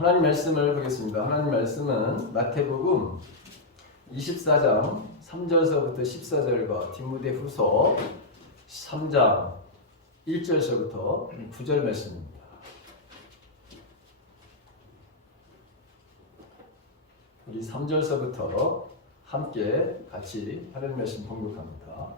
하나님 말씀을 보겠습니다. 하나님 말씀은 마태복음 24장 3절서부터 14절과 디모데후서 3장 1절서부터 9절 말씀입니다. 우리 3절서부터 함께 같이 하나님 말씀 봉독합니다.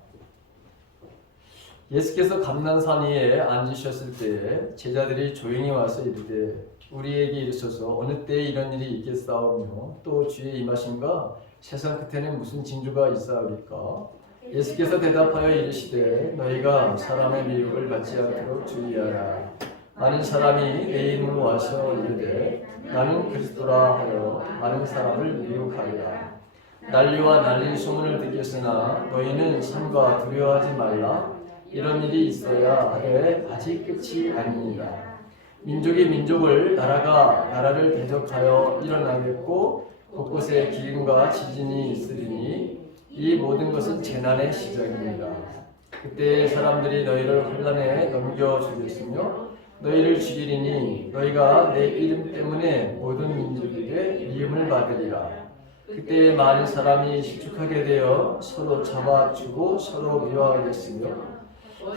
예수께서 감난산 위에 앉으셨을 때에 제자들이 조용히 와서 이르되 우리에게 이르소서 어느 때에 이런 일이 있겠사오며 또 주의 임하심과 세상 끝에는 무슨 징조가 있사오리까? 예수께서 대답하여 이르시되 너희가 사람의 미혹을 받지 않도록 주의하라. 많은 사람이 내 이름으로 와서 이르되 나는 그리스도라 하여 많은 사람을 미혹하리라. 난리와 난리 소문을 듣겠으나 너희는 삼가 두려워하지 말라. 이런 일이 있어야 하되 아직 끝이 아니니라. 민족이 민족을 나라가 나라를 대적하여 일어나겠고 곳곳에 기근과 지진이 있으리니 이 모든 것은 재난의 시작입니다. 그때 사람들이 너희를 혼란에 넘겨주겠으며 너희를 죽이리니 너희가 내 이름 때문에 모든 민족에게 미움을 받으리라. 그때 많은 사람이 실족하게 되어 서로 잡아주고 서로 미워하겠으며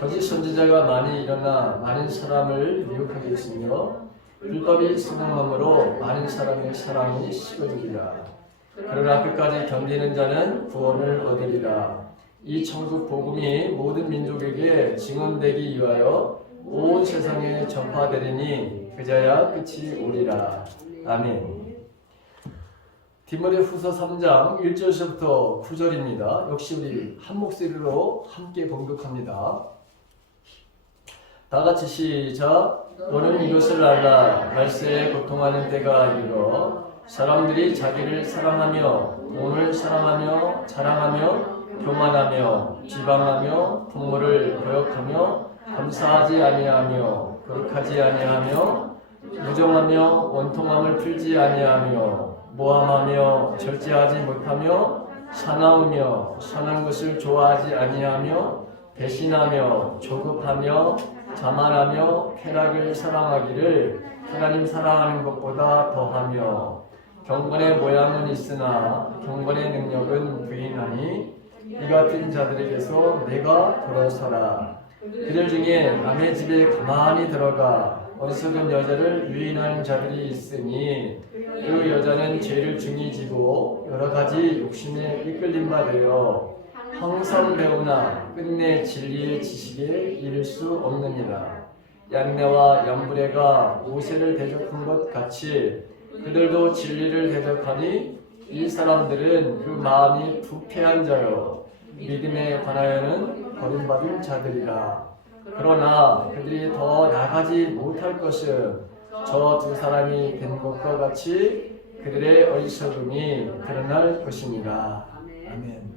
거짓 선지자가 많이 일어나 많은 사람을 미혹하겠으며 불법이 승함으로 많은 사람의 사랑이 식어지리라. 그러나 끝까지 견디는 자는 구원을 얻으리라. 이 천국 복음이 모든 민족에게 증언되기 위하여 온 세상에 전파되리니 그자야 끝이 오리라. 아멘. 디모데후서 3장 1절부터 9절입니다. 역시 우리 한 목소리로 함께 봉독합니다. 다 같이 시작. 너는 이것을 알라. 말세에 고통하는 때가 이르러 사람들이 자기를 사랑하며 돈을 사랑하며 자랑하며 교만하며 지방하며 부모를 거역하며 감사하지 아니하며 거룩하지 아니하며 무정하며 원통함을 풀지 아니하며 모함하며 절제하지 못하며 사나우며 선한 것을 좋아하지 아니하며 배신하며 조급하며 자만하며 쾌락을 사랑하기를 하나님 사랑하는 것보다 더하며 경건의 모양은 있으나 경건의 능력은 부인하니 이 같은 자들에게서 내가 돌아서라. 그들 중에 남의 집에 가만히 들어가 어리석은 여자를 유인하는 자들이 있으니 그 여자는 죄를 중히 지고 여러 가지 욕심에 이끌림 받으려 항상 배우나 끝내 진리의 지식에 이를 수 없느니라. 양내와 양부레가 모세를 대적한 것 같이 그들도 진리를 대적하니 이 사람들은 그 마음이 부패한 자요 믿음에 관하여는 버림받은 자들이라. 그러나 그들이 더 나가지 못할 것은 저 두 사람이 된 것과 같이 그들의 어리석음이 드러날 것이니라. 아멘.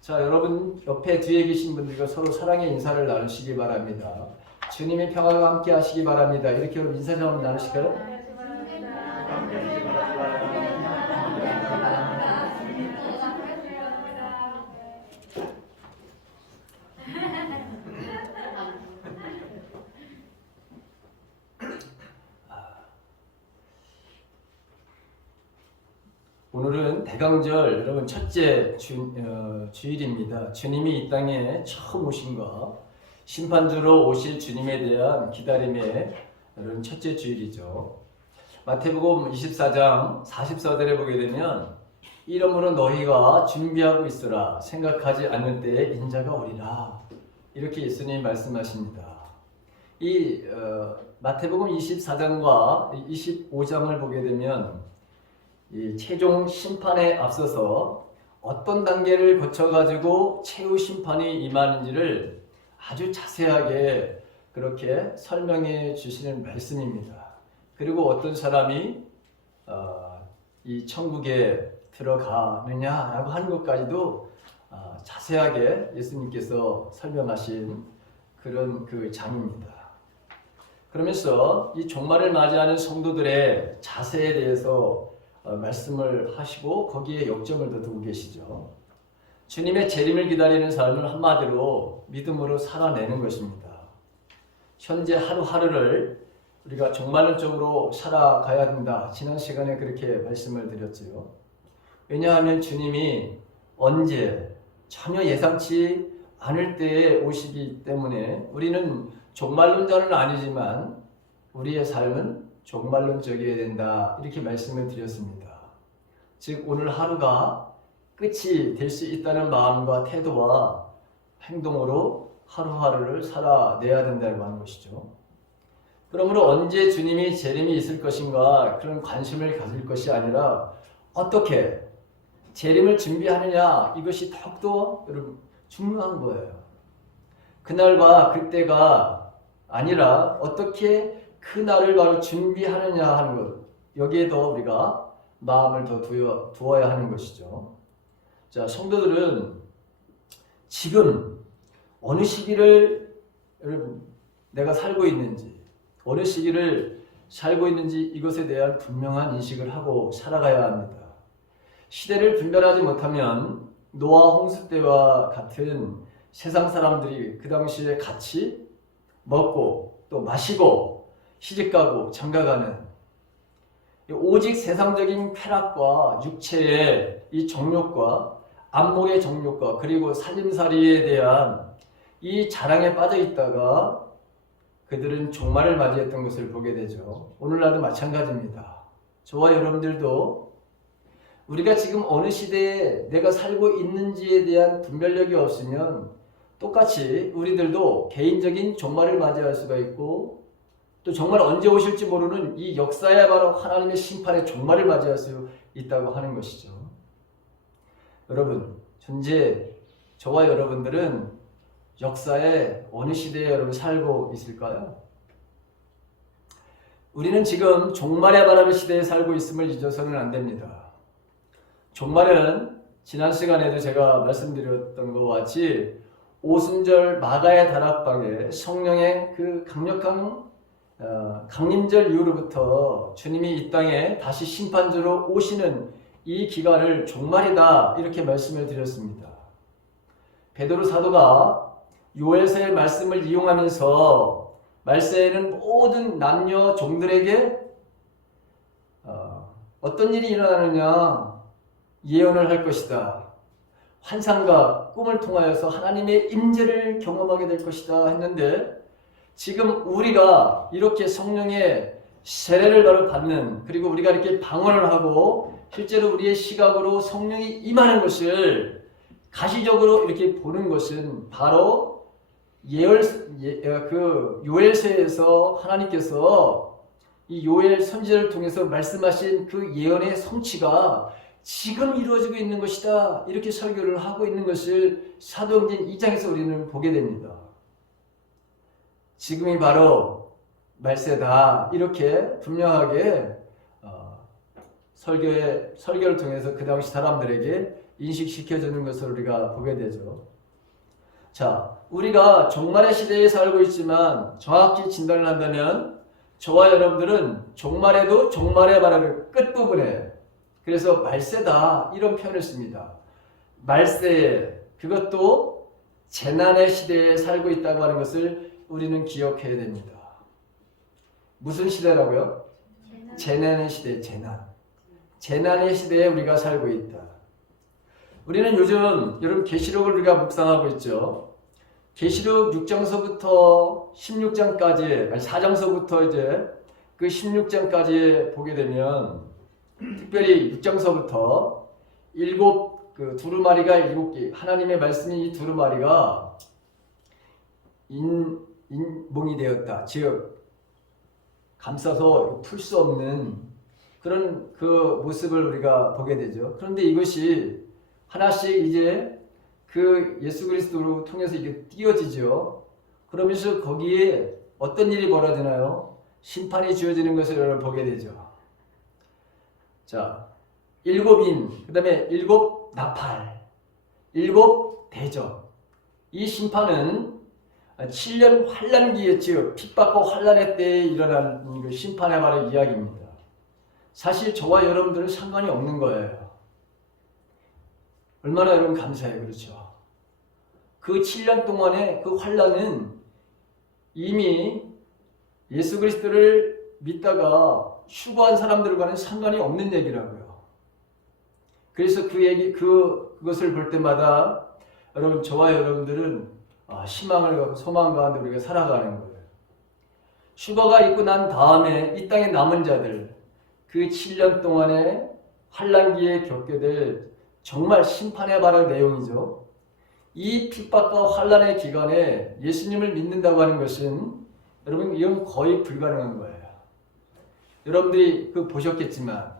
자, 여러분 옆에 뒤에 계신 분들과 서로 사랑의 인사를 나누시기 바랍니다. 주님의 평화가 함께 하시기 바랍니다. 이렇게 여러분 인사 좀 나누실까요? 오늘은 대강절 여러분 첫째 주일입니다. 주님이 이 땅에 처음 오신과 심판주로 오실 주님에 대한 기다림의 여러분 첫째 주일이죠. 마태복음 24장 44절에 보게 되면 이러므로 너희가 준비하고 있으라. 생각하지 않는 때에 인자가 오리라. 이렇게 예수님이 말씀하십니다. 이 마태복음 24장과 25장을 보게 되면 이 최종 심판에 앞서서 어떤 단계를 거쳐가지고 최후 심판이 임하는지를 아주 자세하게 그렇게 설명해 주시는 말씀입니다. 그리고 어떤 사람이 이 천국에 들어가느냐라고 하는 것까지도 자세하게 예수님께서 설명하신 그런 그 장입니다. 그러면서 이 종말을 맞이하는 성도들의 자세에 대해서 말씀을 하시고 거기에 역점을 더 두고 계시죠. 주님의 재림을 기다리는 삶을 한마디로 믿음으로 살아내는 것입니다. 현재 하루하루를 우리가 종말론적으로 살아가야 된다. 지난 시간에 그렇게 말씀을 드렸지요. 왜냐하면 주님이 언제 전혀 예상치 않을 때에 오시기 때문에 우리는 종말론자는 아니지만 우리의 삶은 종말론적이어야 된다. 이렇게 말씀을 드렸습니다. 즉 오늘 하루가 끝이 될 수 있다는 마음과 태도와 행동으로 하루하루를 살아내야 된다고 하는 것이죠. 그러므로 언제 주님이 재림이 있을 것인가 그런 관심을 가질 것이 아니라 어떻게 재림을 준비하느냐 이것이 더욱더 여러분 중요한 거예요. 그날과 그때가 아니라 어떻게 그날을 바로 준비하느냐 하는 것 여기에 더 우리가 마음을 더 두어야 하는 것이죠. 자, 성도들은 지금 어느 시기를 여러분 내가 살고 있는지 어느 시기를 살고 있는지 이것에 대한 분명한 인식을 하고 살아가야 합니다. 시대를 분별하지 못하면 노아 홍수 때와 같은 세상 사람들이 그 당시에 같이 먹고 또 마시고 시집가고 장가가는 오직 세상적인 쾌락과 육체의 이 정욕과 안목의 정욕과 그리고 살림살이에 대한 이 자랑에 빠져 있다가 그들은 종말을 맞이했던 것을 보게 되죠. 오늘날도 마찬가지입니다. 저와 여러분들도 우리가 지금 어느 시대에 내가 살고 있는지에 대한 분별력이 없으면 똑같이 우리들도 개인적인 종말을 맞이할 수가 있고 또 정말 언제 오실지 모르는 이 역사에 바로 하나님의 심판의 종말을 맞이할 수 있다고 하는 것이죠. 여러분, 현재 저와 여러분들은 역사의 어느 시대에 여러분 살고 있을까요? 우리는 지금 종말의 바람의 시대에 살고 있음을 잊어서는 안 됩니다. 종말은 지난 시간에도 제가 말씀드렸던 것과 같이 오순절 마가의 다락방에 성령의 그 강력한 강림절 이후로부터 주님이 이 땅에 다시 심판주로 오시는 이 기간을 종말이다 이렇게 말씀을 드렸습니다. 베드로 사도가 요엘서의 말씀을 이용하면서 말세에는 모든 남녀 종들에게 어떤 일이 일어나느냐 예언을 할 것이다. 환상과 꿈을 통하여서 하나님의 임재를 경험하게 될 것이다 했는데 지금 우리가 이렇게 성령의 세례를 바로 받는 그리고 우리가 이렇게 방언을 하고 실제로 우리의 시각으로 성령이 임하는 것을 가시적으로 이렇게 보는 것은 바로 요엘서에서 하나님께서 이 요엘 선지자를 통해서 말씀하신 그 예언의 성취가 지금 이루어지고 있는 것이다 이렇게 설교를 하고 있는 것을 사도행전 2장에서 우리는 보게 됩니다. 지금이 바로 말세다 이렇게 분명하게 설교를 통해서 그 당시 사람들에게 인식시켜주는 것을 우리가 보게 되죠. 자, 우리가 종말의 시대에 살고 있지만 정확히 진단을 한다면 저와 여러분들은 종말에도 종말의 말하는 끝부분에 그래서 말세다 이런 표현을 씁니다. 말세 그것도 재난의 시대에 살고 있다고 하는 것을 우리는 기억해야 됩니다. 무슨 시대라고요? 재난의 시대, 재난의 시대에 우리가 살고 있다. 우리는 요즘 여러분 계시록을 우리가 묵상하고 있죠. 계시록 6장서부터 16장까지, 4장서부터 이제 그 16장까지 보게 되면 특별히 6장서부터 두루마리가 7개, 하나님의 말씀이 이 두루마리가 인봉이 되었다. 즉 감싸서 풀 수 없는 그런 그 모습을 우리가 보게 되죠. 그런데 이것이 하나씩 이제 그 예수 그리스도로 통해서 이게 띄어지죠. 그러면서 거기에 어떤 일이 벌어지나요? 심판이 주어지는 것을 여러분 보게 되죠. 자, 7인, 그 다음에 7 나팔, 7 대접. 이 심판은 7년 환란기에 즉 핍박과 환란의 때에 일어난 그 심판의 바로 이야기입니다. 사실 저와 여러분들은 상관이 없는 거예요. 얼마나 여러분 감사해요. 그렇죠? 그 7년 동안의 그 환란은 이미 예수 그리스도를 믿다가 휴거한 사람들과는 상관이 없는 얘기라고요. 그래서 그것을 볼 때마다 여러분, 저와 여러분들은 희망을 갖고 소망 가운데 우리가 살아가는 거예요. 휴거가 있고 난 다음에 이 땅에 남은 자들, 그 7년 동안에 환난기에 겪게 될 정말 심판에 관한 내용이죠. 이 핍박과 환난의 기간에 예수님을 믿는다고 하는 것은 여러분, 이건 거의 불가능한 거예요. 여러분들이 보셨겠지만,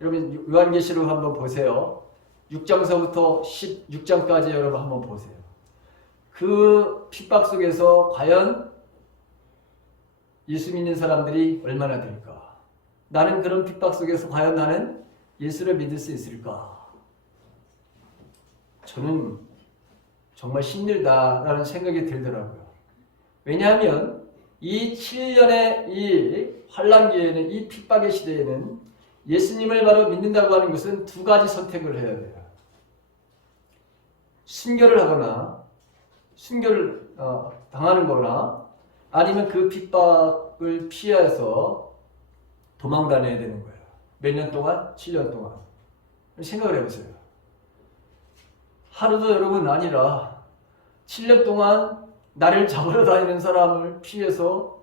여러분 요한계시록 한번 보세요. 6장서부터 16장까지 여러분 한번 보세요. 그 핍박 속에서 과연 예수 믿는 사람들이 얼마나 될까? 나는 그런 핍박 속에서 과연 나는 예수를 믿을 수 있을까? 저는 정말 힘들다라는 생각이 들더라고요. 왜냐하면 이 7년의 이 환난기에는, 이 핍박의 시대에는 예수님을 바로 믿는다고 하는 것은 두 가지 선택을 해야 돼요. 순교를 하거나, 순교를 당하는 거나, 아니면 그 핍박을 피해서 도망 다녀야 되는 거예요. 몇 년 동안? 7년 동안. 생각을 해보세요. 하루도 여러분 아니라 7년 동안 나를 잡으러 다니는 사람을 피해서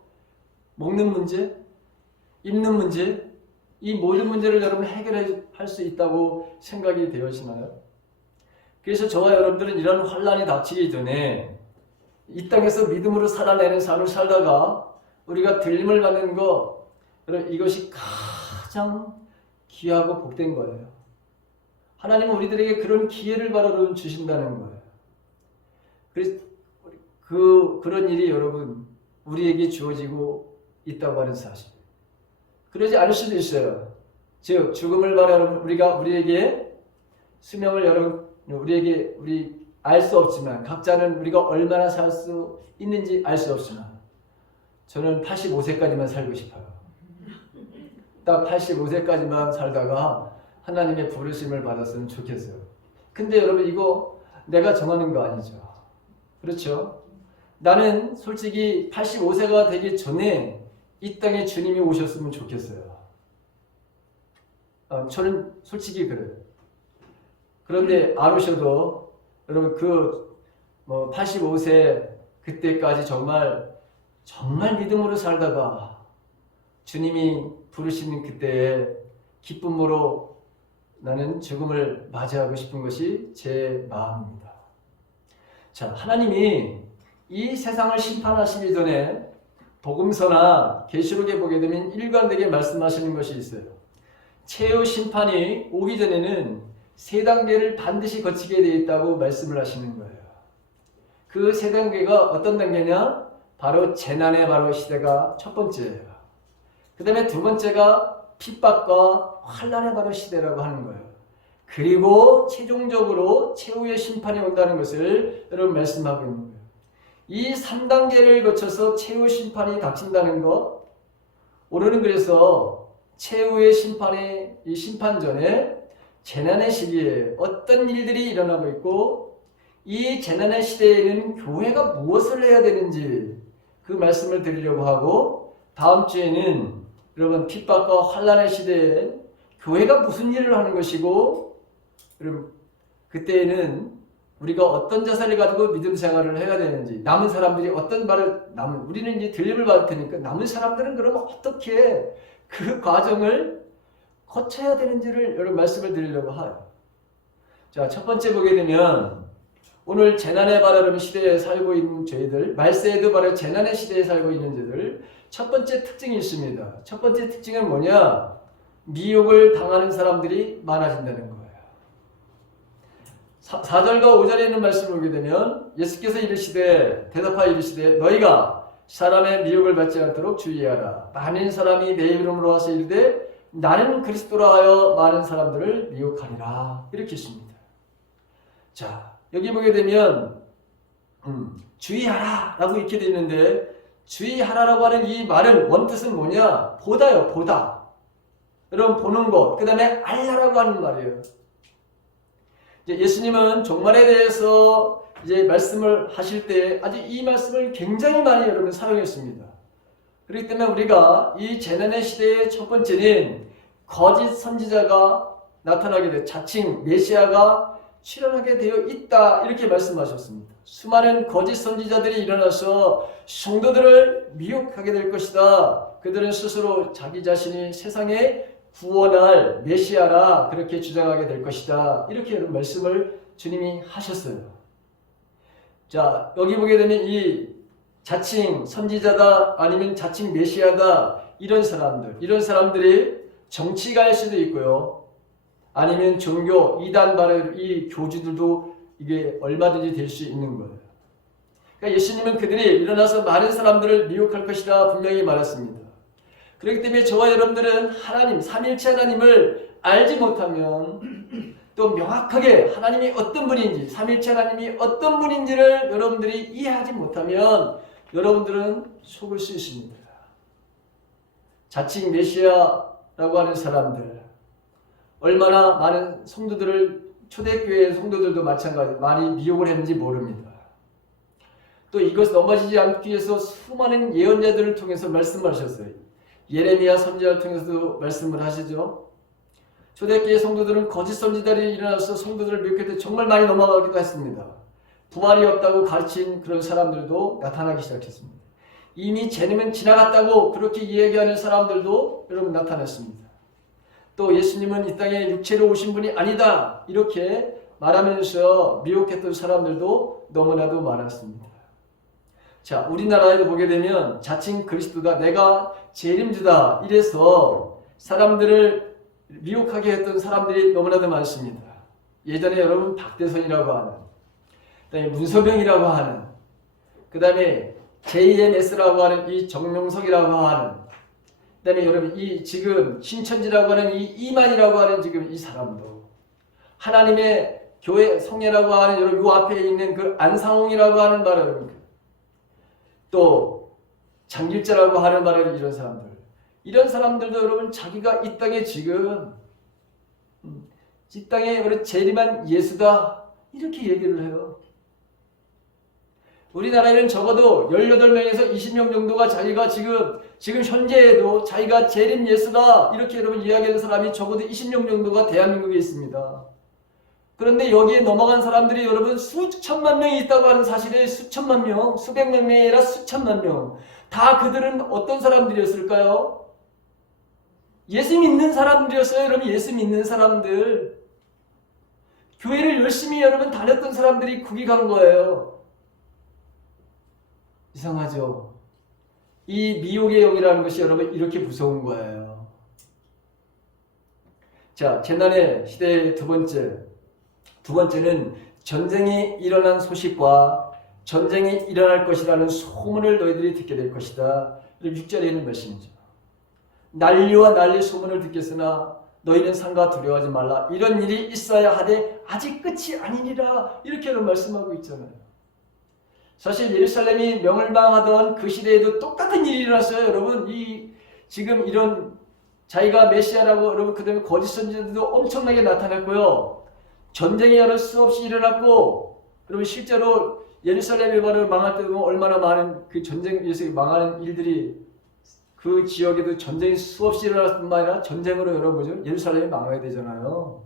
먹는 문제, 입는 문제, 이 모든 문제를 여러분 해결할 수 있다고 생각이 되어지나요? 그래서 저와 여러분들은 이런 환난이 닥치기 전에 이 땅에서 믿음으로 살아내는 삶을 살다가 우리가 들림을 받는 것, 이것이 가장 귀하고 복된 거예요. 하나님은 우리들에게 그런 기회를 바로 주신다는 거예요. 그래서 그런 일이 여러분 우리에게 주어지고 있다고 하는 사실. 그러지 않을 수도 있어요. 즉 죽음을 바라는 우리에게 수명을 여러분 우리 알 수 없지만, 각자는 우리가 얼마나 살 수 있는지 알 수 없지만, 저는 85세까지만 살고 싶어요. 딱 85세까지만 살다가 하나님의 부르심을 받았으면 좋겠어요. 근데 여러분, 이거 내가 정하는 거 아니죠. 그렇죠? 나는 솔직히 85세가 되기 전에 이 땅에 주님이 오셨으면 좋겠어요. 저는 솔직히 그래요. 그런데 안 오셔도 여러분 85세 그때까지 정말 믿음으로 살다가 주님이 부르시는 그때에 기쁨으로 나는 죽음을 맞이하고 싶은 것이 제 마음입니다. 자, 하나님이 이 세상을 심판하시기 전에 복음서나 계시록에 보게 되면 일관되게 말씀하시는 것이 있어요. 최후 심판이 오기 전에는 세 단계를 반드시 거치게 되어 있다고 말씀을 하시는 거예요. 그 세 단계가 어떤 단계냐? 바로 재난의 바로 시대가 첫 번째예요. 그 다음에 두 번째가 핍박과 환난의 바로 시대라고 하는 거예요. 그리고 최종적으로 최후의 심판이 온다는 것을 여러분 말씀하고 있는 거예요. 이 3단계를 거쳐서 최후 심판이 닥친다는 것, 오늘은 그래서 최후의 심판의 이 심판 전에 재난의 시기에 어떤 일들이 일어나고 있고, 이 재난의 시대에는 교회가 무엇을 해야 되는지 그 말씀을 드리려고 하고, 다음 주에는 여러분 핍박과 환난의 시대에 교회가 무슨 일을 하는 것이고, 여러분 그때에는 우리가 어떤 자세를 가지고 믿음 생활을 해야 되는지, 남은 사람들이 어떤 말을 우리는 이제 들림을 받을 테니까 남은 사람들은 그러면 어떻게 그 과정을 거쳐야 되는지를 여러분 말씀을 드리려고 해요. 자, 첫 번째 보게 되면 오늘 재난의 바라는 시대에 살고 있는 저희들, 말세에도 바로 재난의 시대에 살고 있는 저희들, 첫 번째 특징이 있습니다. 첫 번째 특징은 뭐냐? 미혹을 당하는 사람들이 많아진다는 거예요. 4절과 5절에 있는 말씀을 보게 되면 예수께서 대답하여 이르시되 너희가 사람의 미혹을 받지 않도록 주의하라. 많은 사람이 내 이름으로 와서 이르되 나는 그리스도라 하여 많은 사람들을 미혹하리라. 이렇게 있습니다. 자, 여기 보게 되면 주의하라 라고 이렇게 되어 있는데, 주의하라라고 하는 이 말은 원뜻은 뭐냐? 보다요, 보다. 여러분 보는 것, 그 다음에 알라라고 하는 말이에요. 예수님은 종말에 대해서 이제 말씀을 하실 때 아주 이 말씀을 굉장히 많이 여러분 사용했습니다. 그렇기 때문에 우리가 이 재난의 시대의 첫 번째는 거짓 선지자가 나타나게 돼 자칭 메시아가 출현하게 되어 있다 이렇게 말씀하셨습니다. 수많은 거짓 선지자들이 일어나서 성도들을 미혹하게 될 것이다. 그들은 스스로 자기 자신이 세상에 구원할 메시아라 그렇게 주장하게 될 것이다. 이렇게 말씀을 주님이 하셨어요. 자, 여기 보게 되면 이 자칭 선지자다 아니면 자칭 메시아다 이런 사람들이 정치가일 수도 있고요. 아니면 종교 이단 바르 이 교주들도 이게 얼마든지 될 수 있는 거예요. 그러니까 예수님은 그들이 일어나서 많은 사람들을 미혹할 것이라 분명히 말했습니다. 그렇기 때문에 저와 여러분들은 하나님, 삼일체 하나님을 알지 못하면 또 명확하게 하나님이 어떤 분인지, 삼일체 하나님이 어떤 분인지를 여러분들이 이해하지 못하면 여러분들은 속을 수 있습니다. 자칭 메시아라고 하는 사람들, 얼마나 많은 성도들을 초대교회 성도들도 마찬가지 많이 미혹을 했는지 모릅니다. 또 이것 넘어지지 않기 위해서 수많은 예언자들을 통해서 말씀하셨어요. 예레미야 선지자를 통해서도 말씀을 하시죠. 초대교회 성도들은 거짓 선지자들이 일어나서 성도들을 미혹할 때 정말 많이 넘어가기도 했습니다. 부활이 없다고 가르친 그런 사람들도 나타나기 시작했습니다. 이미 재림은 지나갔다고 그렇게 이야기하는 사람들도 여러분 나타났습니다. 또 예수님은 이 땅에 육체로 오신 분이 아니다 이렇게 말하면서 미혹했던 사람들도 너무나도 많았습니다. 자, 우리나라에도 보게 되면 자칭 그리스도다, 내가 재림주다 이래서 사람들을 미혹하게 했던 사람들이 너무나도 많습니다. 예전에 여러분 박대선이라고 하는, 그 다음에 문서병이라고 하는, 그 다음에 JMS라고 하는 이 정명석이라고 하는, 그 다음에 여러분 이 지금 신천지라고 하는 이 이만이라고 하는 지금 이 사람도, 하나님의 교회 성례라고 하는 여러분 요 앞에 있는 그 안상홍이라고 하는 말을, 또 장길자라고 하는 말을 이런 사람들도 여러분 자기가 이 땅에 지금 이 땅에 재림한 예수다 이렇게 얘기를 해요. 우리나라에는 적어도 18명에서 20명 정도가 자기가 지금 현재에도 자기가 재림 예수다 이렇게 여러분 이야기하는 사람이 적어도 20명 정도가 대한민국에 있습니다. 그런데 여기에 넘어간 사람들이 여러분 수천만 명이 있다고 하는 사실에 수천만 명, 수백만 명이 아니라 수천만 명. 다 그들은 어떤 사람들이었을까요? 예수 믿는 사람들이었어요. 여러분 예수 믿는 사람들. 교회를 열심히 여러분 다녔던 사람들이 거기 간 거예요. 이상하죠? 이 미혹의 영이라는 것이 여러분 이렇게 무서운 거예요. 자, 재난의 시대의 두 번째는 전쟁이 일어난 소식과 전쟁이 일어날 것이라는 소문을 너희들이 듣게 될 것이다. 6절에 있는 말씀이죠. 난리와 난리 소문을 듣겠으나 너희는 상가 두려워하지 말라. 이런 일이 있어야 하되 아직 끝이 아니니라. 이렇게 말씀하고 있잖아요. 사실 예루살렘이 명을망하던 그 시대에도 똑같은 일이 일어났어요. 여러분 지금 이런 자기가 메시아라고 여러분 그 다음에 거짓 선지자들도 엄청나게 나타났고요. 전쟁이 여러 수 없이 일어났고, 그리고 실제로 예루살렘이 망할 때도 얼마나 많은 그 전쟁에서 망하는 일들이 그 지역에도 전쟁이 수없이 일어났을 뿐만 아니라 전쟁으로 여러분 예루살렘이 망하게 되잖아요.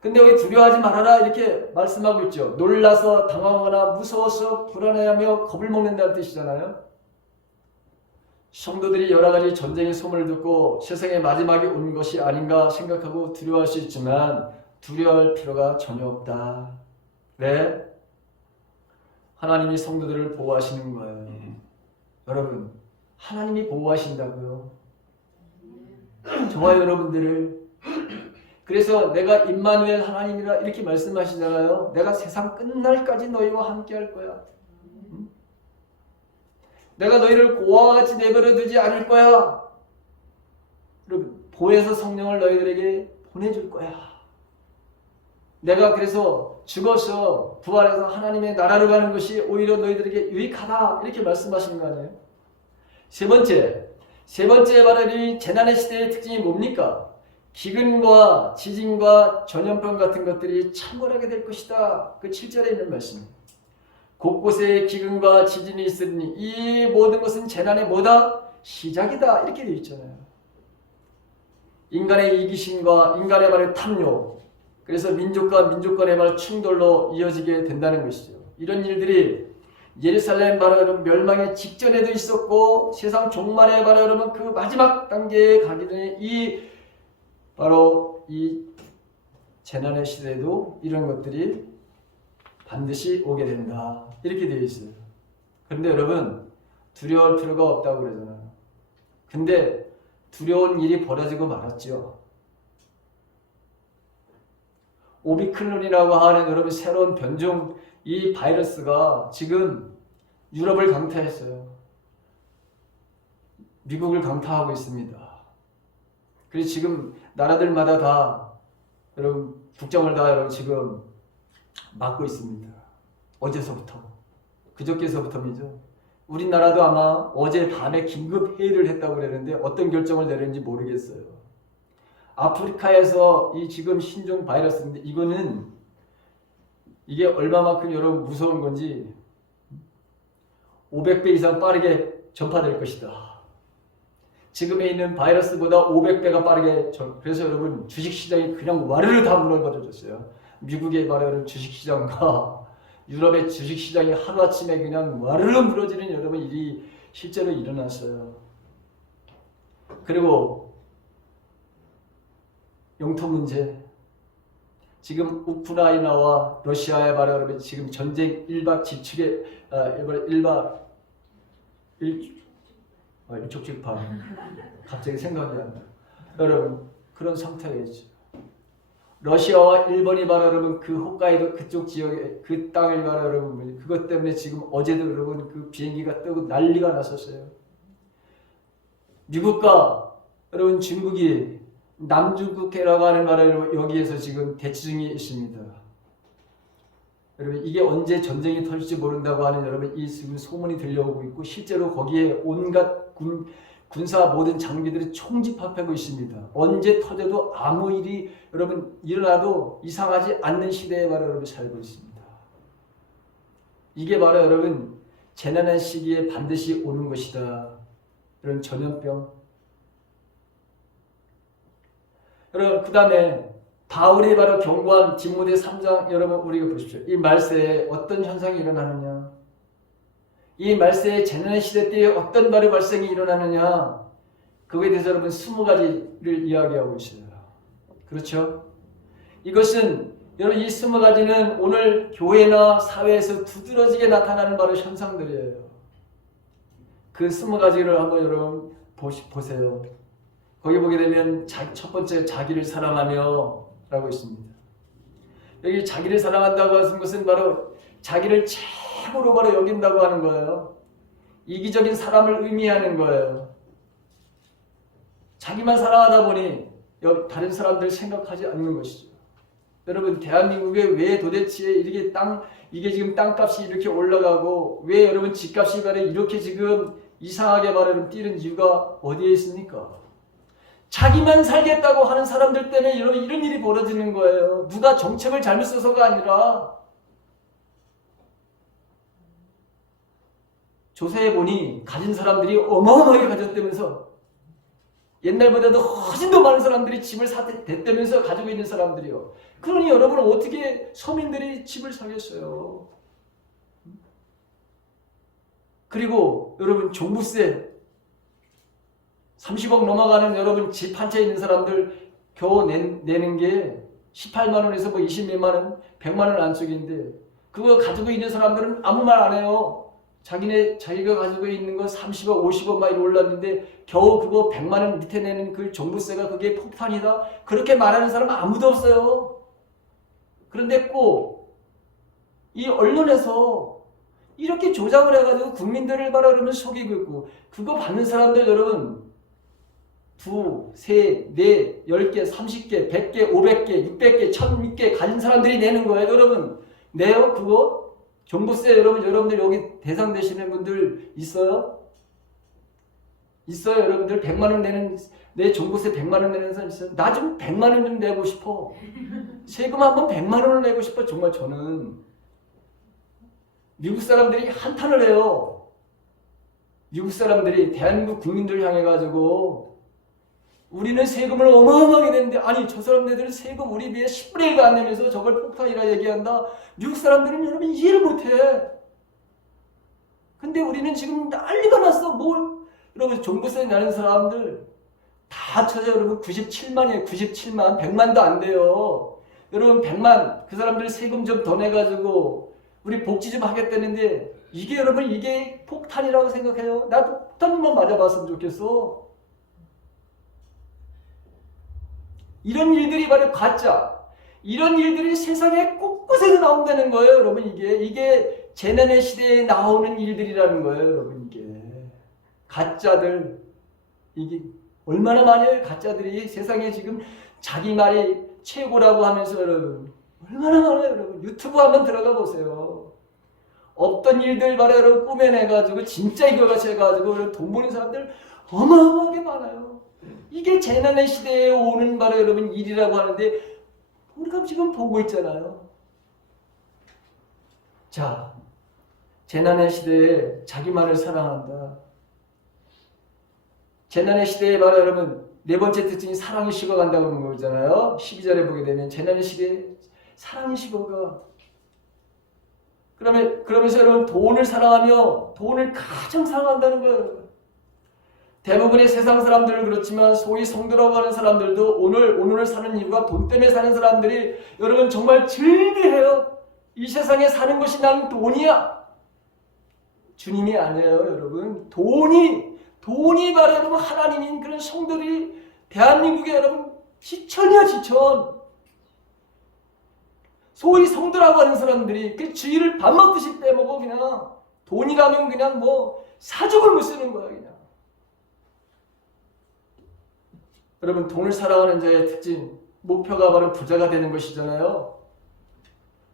근데 여기 두려워하지 말아라 이렇게 말씀하고 있죠. 놀라서 당황하거나 무서워서 불안해하며 겁을 먹는다는 뜻이잖아요. 성도들이 여러 가지 전쟁의 소문을 듣고 세상의 마지막이 온 것이 아닌가 생각하고 두려워할 수 있지만 두려워할 필요가 전혀 없다. 왜? 하나님이 성도들을 보호하시는 거예요. 여러분, 하나님이 보호하신다고요. 저와 여러분들을. 그래서 내가 임마누엘 하나님이라 이렇게 말씀하시잖아요. 내가 세상 끝날까지 너희와 함께 할 거야. 내가 너희를 고아와 같이 내버려 두지 않을 거야. 여러분, 보혜사 성령을 너희들에게 보내줄 거야. 내가 그래서 죽어서 부활해서 하나님의 나라로 가는 것이 오히려 너희들에게 유익하다 이렇게 말씀하시는 거 아니에요? 세 번째 말하니 재난의 시대의 특징이 뭡니까? 기근과 지진과 전염병 같은 것들이 창궐하게 될 것이다. 그 7절에 있는 말씀입니다. 곳곳에 기근과 지진이 있으니 이 모든 것은 재난의 뭐다? 시작이다. 이렇게 되어 있잖아요. 인간의 이기심과 인간의 말의 탐욕, 그래서 민족과 민족 간의 말 충돌로 이어지게 된다는 것이죠. 이런 일들이 예루살렘 바로 멸망의 직전에도 있었고 세상 종말에 바로 여러분 그 마지막 단계에 가기 전에 이 바로 이 재난의 시대에도 이런 것들이 반드시 오게 된다. 이렇게 되어 있어요. 그런데 여러분 두려울 필요가 없다고 그러잖아요. 근데 두려운 일이 벌어지고 말았죠. 오미크론이라고 하는 여러분 새로운 변종 이 바이러스가 지금 유럽을 강타했어요. 미국을 강타하고 있습니다. 그래서 지금 나라들마다 다 여러분 국정을 다 여러분 지금 막고 있습니다. 어제서부터 그저께서부터이죠. 우리나라도 아마 어제 밤에 긴급 회의를 했다고 그러는데 어떤 결정을 내렸는지 모르겠어요. 아프리카에서 이 지금 신종 바이러스인데 이게 얼마만큼 여러분 무서운 건지 500배 이상 빠르게 전파될 것이다. 지금에 있는 바이러스보다 500배가 빠르게 그래서 여러분 주식시장이 그냥 와르르 다 무너버렸어요. 미국의 바로 주식시장과 유럽의 주식시장이 하루아침에 그냥 와르르 무너지는 여러분 일이 실제로 일어났어요. 그리고 영토 문제, 지금 우크라이나와 러시아의 바로 여러분 지금 전쟁 일촉즉발 갑자기 생각이 안 나. 여러분 그런 상태겠죠. 러시아와 일본이 바로 여러분 그 홋카이도 그쪽 지역에 그 땅을 바로 여러분 그것 때문에 지금 어제도 여러분 그 비행기가 뜨고 난리가 났었어요. 미국과 여러분 중국이 남중국해라고 하는 바로 여기에서 지금 대치 중에 있습니다. 여러분 이게 언제 전쟁이 터질지 모른다고 하는 여러분 이 지금 소문이 들려오고 있고 실제로 거기에 온갖 군사 모든 장비들이 총집합하고 있습니다. 언제 터져도 아무 일이 여러분 일어나도 이상하지 않는 시대에 바로 여러분 살고 있습니다. 이게 바로 여러분 재난의 시기에 반드시 오는 것이다. 이런 전염병. 여러분 그 다음에 바울이 바로 경고한 디모데 3장 여러분 우리가 보십시오. 이 말세에 어떤 현상이 일어나느냐. 이 말세의 재난의 시대 때에 어떤 바로 발생이 일어나느냐. 그거에 대해서 여러분 20가지를 이야기하고 있어요. 그렇죠? 이것은 여러분 이 20가지는 오늘 교회나 사회에서 두드러지게 나타나는 바로 현상들이에요. 그 20가지를 한번 여러분 보세요. 거기 보게 되면 첫 번째 자기를 사랑하며 라고 있습니다. 여기 자기를 사랑한다고 하는 것은 바로 자기를 최고로 바로 여긴다고 하는 거예요. 이기적인 사람을 의미하는 거예요. 자기만 사랑하다 보니 다른 사람들 생각하지 않는 것이죠. 여러분 대한민국에 왜 도대체 이게 지금 땅값이 이렇게 올라가고 왜 여러분 집값이 바로 이렇게 지금 이상하게 바로 뛰는 이유가 어디에 있습니까? 자기만 살겠다고 하는 사람들 때문에 여러분 이런 일이 벌어지는 거예요. 누가 정책을 잘못 써서가 아니라 조사해 보니 가진 사람들이 어마어마하게 가졌다면서 옛날보다도 훨씬 더 많은 사람들이 집을 샀다면서 가지고 있는 사람들이요. 그러니 여러분은 어떻게 서민들이 집을 사겠어요? 그리고 여러분 종부세 30억 넘어가는 여러분 집 한 채 있는 사람들 겨우 내는 게 18만 원에서 뭐 20몇만 원, 100만 원 안쪽인데 그거 가지고 있는 사람들은 아무 말 안 해요. 자기가 가지고 있는 거 30억, 50억 막 이렇게 올랐는데 겨우 그거 100만 원 밑에 내는 그 종부세가 그게 폭탄이다. 그렇게 말하는 사람은 아무도 없어요. 그런데 꼭 이 언론에서 이렇게 조작을 해가지고 국민들을 바라보면 속이고 있고 그거 받는 사람들 여러분 2, 3, 4, 10개, 30개, 100개, 500개, 600개, 1000개 가진 사람들이 내는 거예요. 여러분 내요 그거? 종부세 여러분들 여기 대상 되시는 분들 있어요? 있어요 여러분들? 100만 원 내는 내 종부세 100만 원 내는 사람 있어요? 나 좀 100만 원 좀 내고 싶어. 세금 한번 100만 원을 내고 싶어 정말 저는. 미국 사람들이 한탄을 해요. 미국 사람들이 대한민국 국민들 향해 가지고 우리는 세금을 어마어마하게 내는데 아니 저 사람들은 세금 우리 비해 10분의 1도 안 내면서 저걸 폭탄이라 얘기한다. 미국 사람들은 여러분 이해를 못해. 근데 우리는 지금 난리가 났어. 뭘 여러분 종부세 내는 사람들 다 합쳐서 여러분 97만이에요. 97만 100만도 안 돼요. 여러분 100만 그 사람들 세금 좀 더 내가지고 우리 복지 좀 하겠다는데 이게 여러분 이게 폭탄이라고 생각해요. 나 폭탄만 맞아봤으면 좋겠어. 이런 일들이 바로 가짜. 이런 일들이 세상에 곳곳에서 나온다는 거예요. 여러분 이게 재난의 시대에 나오는 일들이라는 거예요. 여러분 이게 가짜들 이게 얼마나 많아요. 가짜들이 세상에 지금 자기 말이 최고라고 하면서 여러분 얼마나 많아요. 여러분 유튜브 한번 들어가 보세요. 없던 일들 바로 여러분 꾸며내가지고 진짜 이거같이 해가지고 돈 버는 사람들 어마어마하게 많아요. 이게 재난의 시대에 오는 바로 여러분 일이라고 하는데 우리가 지금 보고 있잖아요. 자, 재난의 시대에 자기만을 사랑한다. 재난의 시대에 바로 여러분 네 번째 특징이 사랑이 식어간다고 그러는 거잖아요. 12절에 보게 되면 재난의 시대에 사랑이 식어가. 그러면서 여러분 돈을 사랑하며 돈을 가장 사랑한다는 거예요. 대부분의 세상 사람들은 그렇지만 소위 성도라고 하는 사람들도 오늘을 사는 이유가 돈 때문에 사는 사람들이 여러분 정말 즐겨해요. 이 세상에 사는 것이 나는 돈이야. 주님이 아니에요, 여러분. 돈이 바로 여러분 하나님인 그런 성도들이 대한민국에 여러분 지천이야, 지천. 소위 성도라고 하는 사람들이 그 주의를 밥 먹듯이 빼먹어. 그냥 돈이라면 그냥 뭐 사족을 못 쓰는 거야 그냥. 여러분 돈을 사랑하는 자의 특징 목표가 바로 부자가 되는 것이잖아요.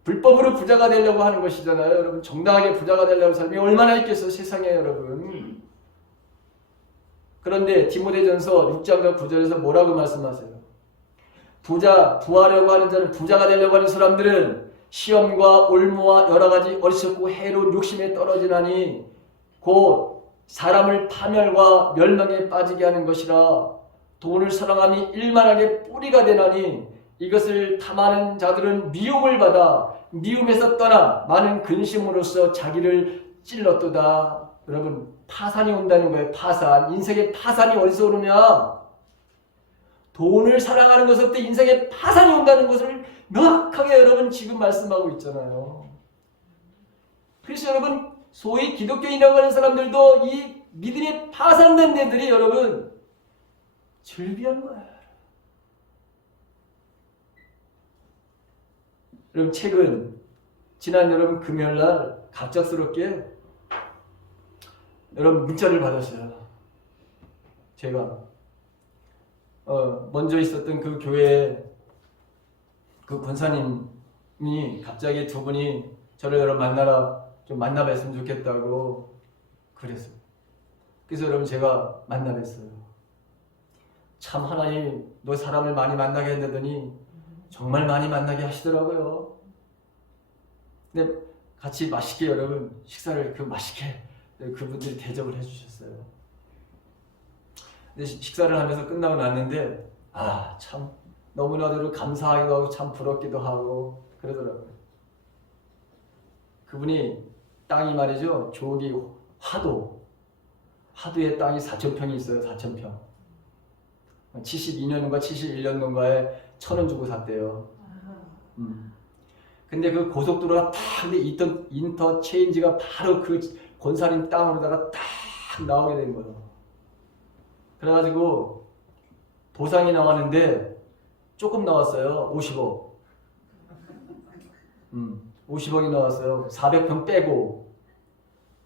불법으로 부자가 되려고 하는 것이잖아요. 여러분 정당하게 부자가 되려고 사람이 얼마나 있겠어 세상에 여러분. 그런데 디모데전서 6장과 9절에서 뭐라고 말씀하세요? 부하려고 하는 자는 부자가 되려고 하는 사람들은 시험과 올무와 여러 가지 어리석고 해로운 욕심에 떨어지나니 곧 사람을 파멸과 멸망에 빠지게 하는 것이라. 돈을 사랑함이 일만하게 뿌리가 되나니 이것을 탐하는 자들은 미움을 받아 미움에서 떠나 많은 근심으로써 자기를 찔렀도다. 여러분 파산이 온다는 거예요. 파산. 인생의 파산이 어디서 오느냐? 돈을 사랑하는 것부터 인생의 파산이 온다는 것을 명확하게 여러분 지금 말씀하고 있잖아요. 그래서 여러분 소위 기독교인이라고 하는 사람들도 이 믿음이 파산된 데들이 여러분 즐비한 거야. 여러분 최근 지난 여러분 금요일날 갑작스럽게 여러분 문자를 받았어요. 제가 먼저 있었던 그 교회에 그 권사님이 갑자기 두 분이 저를 여러분 좀 만나 뵀으면 좋겠다고 그랬어요. 그래서 여러분 제가 만나 뵀어요. 참 하나님 너 사람을 많이 만나게 한다더니 정말 많이 만나게 하시더라고요. 근데 같이 맛있게 여러분 식사를 맛있게 그분들이 대접을 해주셨어요. 근데 식사를 하면서 끝나고 났는데 참 너무나도 감사하기도 하고 참 부럽기도 하고 그러더라고요. 그분이 땅이 말이죠. 저기 화도의 땅이 4,000평이 있어요. 4,000평. 72년인가 71년인가에 1,000원 주고 샀대요. 근데 그 고속도로가 딱 근데 인터체인지가 바로 그 권사님 땅으로다가 딱 나오게 된 거예요. 그래가지고 보상이 나왔는데 조금 나왔어요. 50억. 50억이 나왔어요. 400평 빼고.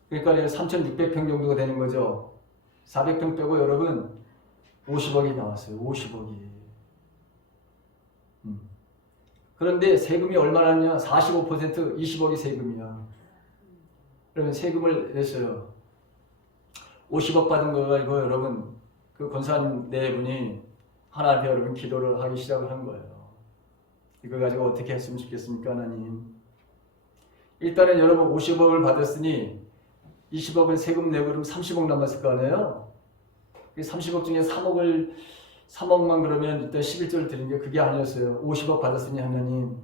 그러니까 3,600평 정도가 되는 거죠. 400평 빼고 여러분 50억이 나왔어요. 50억이. 그런데 세금이 얼마나 하냐? 45% 20억이 세금이야. 그러면 세금을 냈어요. 50억 받은 거 가지고 여러분 그 권사님 네 분이 하나님께 여러분 기도를 하기 시작을 한 거예요. 이거 가지고 어떻게 했으면 좋겠습니까, 하나님? 일단은 여러분 50억을 받았으니 20억은 세금 내고 그러면 30억 남았을 거 아니에요? 30억 중에 3억만 그러면 일단 11조를 드린 게 그게 아니었어요. 50억 받았으니 하나님,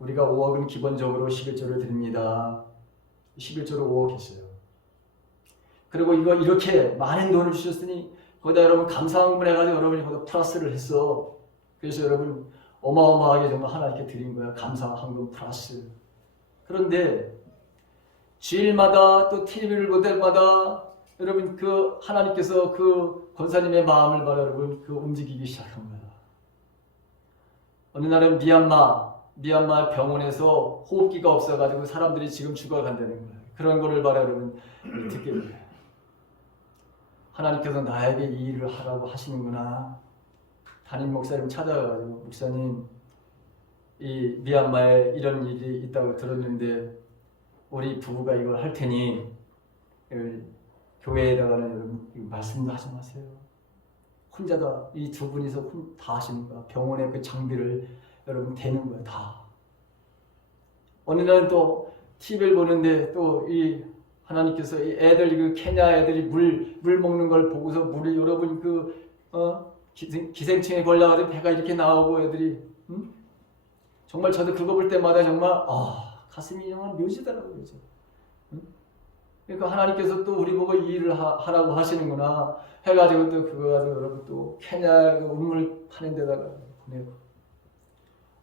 우리가 5억은 기본적으로 11조를 드립니다. 11조로 5억 했어요. 그리고 이거 이렇게 많은 돈을 주셨으니 거기다 여러분 감사한분 해가지고 여러분이 거기다 플러스를 했어. 그래서 여러분 어마어마하게 정말 하나님께 드린 거야. 감사한금 플러스. 그런데 주일마다 또 TV를 볼 때마다 여러분 그 하나님께서 그 권사님의 마음을 봐 여러분 그 움직이기 시작한 거야. 어느 날은 미얀마 병원에서 호흡기가 없어가지고 사람들이 지금 죽어간다는 거야. 그런 거를 봐 여러분 듣게 돼. 하나님께서 나에게 이 일을 하라고 하시는구나. 담임 목사님 찾아가가지고 목사님 이 미얀마에 이런 일이 있다고 들었는데 우리 부부가 이걸 할 테니 교회에다가는 여러분 말씀도 하지 마세요. 혼자 다 이 두 분이서 다 하시는 거야. 병원의 그 장비를 여러분 대는 거야 다. 어느 날은 또 TV를 보는데 또 이 하나님께서 이 애들 그 케냐 애들이 물 먹는 걸 보고서 물이 여러분 기생충에 걸려가지고 배가 이렇게 나오고 애들이 정말 저도 그거 볼 때마다 정말 가슴이 정말 묘지더라고요. 그죠? 그러니까 하나님께서 또 우리 보고 이 일을 하라고 하시는구나 해가지고 또 그거 가지고 여러분 또 케냐 그 우물 파는 데다가 보내고